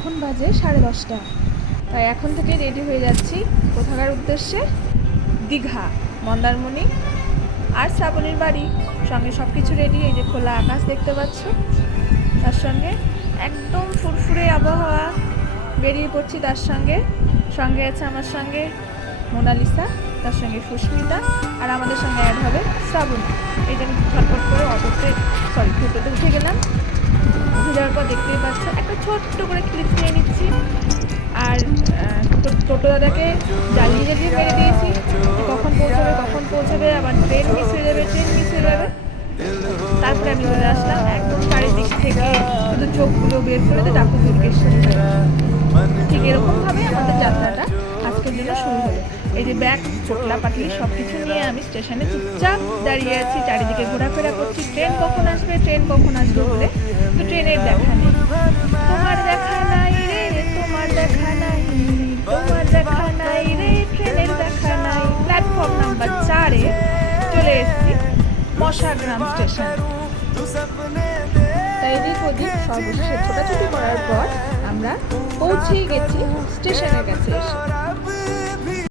এখন বাজে 10:30। তাই এখন থেকে রেডি হয়ে যাচ্ছি কোথাকার উদ্দেশ্যে, দীঘা, মন্দারমণি আর শ্রাবণীর বাড়ি। সঙ্গে সব কিছু রেডি। এই যে খোলা আকাশ দেখতে পাচ্ছ, তার সঙ্গে একদম ফুরফুরে আবহাওয়া, বেরিয়ে পড়ছি। তার সঙ্গে সঙ্গে আছে আমার সঙ্গে মোনালিসা, তার সঙ্গে সুস্মিতা, আর আমাদের সঙ্গে অ্যাড হবে শ্রাবণী। এই যে আমি ছটফট করে টোটোতে উঠে গেলাম। উঠে যাওয়ার পর দেখতেই পাচ্ছ একটা ছোট্ট করে ক্লিপ নিয়ে নিচ্ছি, আর টোটো দাদাকে জ্বালিয়ে মেরে দিয়েছি কখন পৌঁছবে, আবার ট্রেন মিস হয়ে যাবে। তারপরে আমি চলে আসলাম একদম চারিদিক থেকে শুধু চোখগুলো বের করে দিয়ে ডাকু দুর্গেশ্বর। ঠিক এরকমভাবে আমাদের যাত্রাটা আজকের জন্য শুরু হলো। এই যে ব্যাগ, পোটলা পাটলি সব কিছু নিয়ে আমি স্টেশনে চুপচাপ দাঁড়িয়ে আছি, চারিদিকে ঘোরাফেরা করছি। ট্রেন কখন আসবে বলে, তো ট্রেনের দেখা নেই। তোমার দেখা নাই রে, তোমার দেখা নাই, তোমার দেখা নাই রে, ট্রেনের দেখা নাই। প্ল্যাটফর্ম নাম্বার 4-এ চলে এসেছি মশাগ্রাম স্টেশন। তাই এদিক ওদিক সর্বশেষে ছোটাছুটি করার পর আমরা পৌঁছেই গেছি স্টেশনের কাছে এসে।